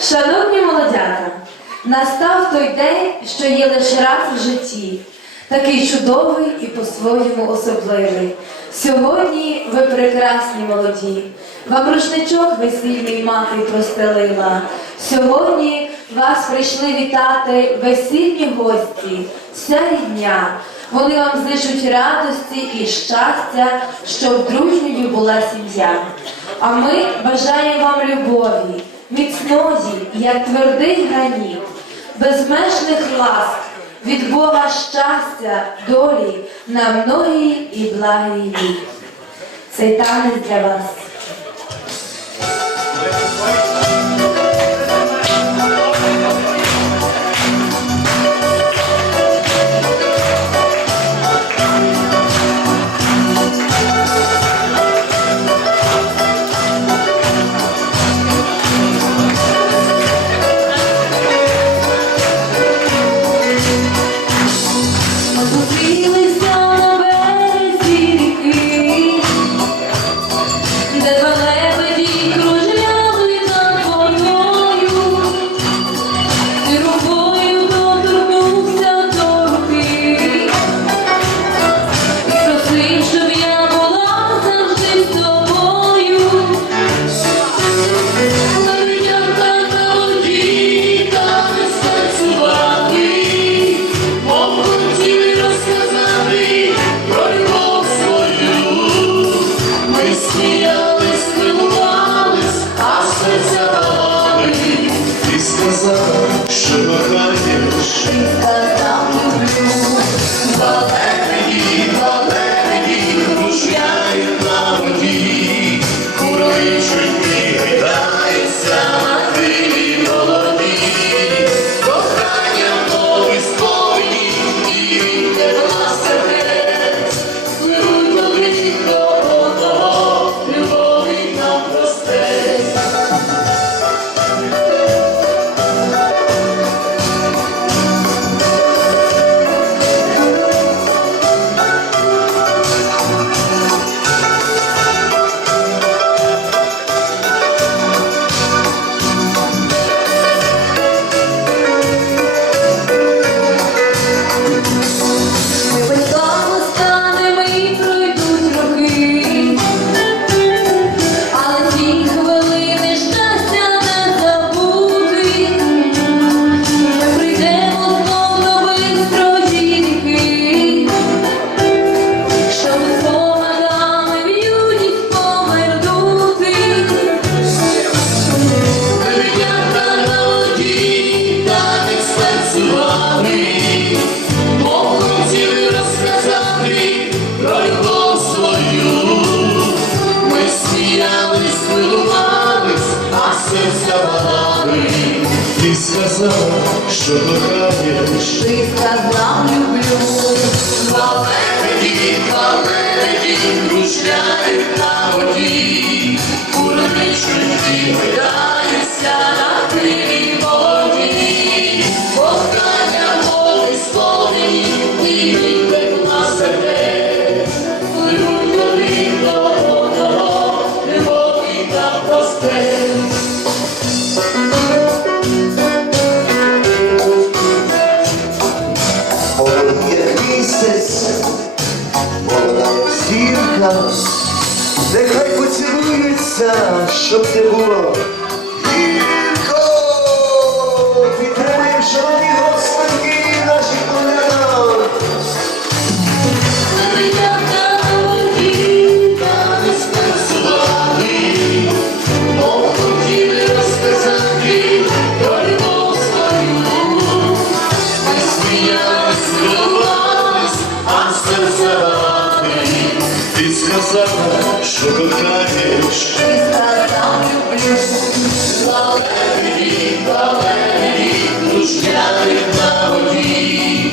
Шановні молодята, настав той день, що є лише раз в житті, такий чудовий і по-своєму особливий. Сьогодні ви прекрасні молоді, вам рушничок весільний мати простелила. Сьогодні вас прийшли вітати весільні гості, вся рідня. Вони вам зичуть радості і щастя, щоб дружньою була сім'я. А ми бажаємо вам любові, міцної, як твердий граніт, безмежних ласк, від Бога щастя, долі на многій і благий вік. Цей танець для вас. Сказав, що кохаєш. Ти сказав люблю. Два лебеді, кружляють на воді. Куровичуть і зірка, нехай поцілуються, щоб не було гірко. Підтримаємо, шановні гостинки, Ти сказала, що кохаєш. Ти сказав люблю. Далекі, далекі, кружляють на воді.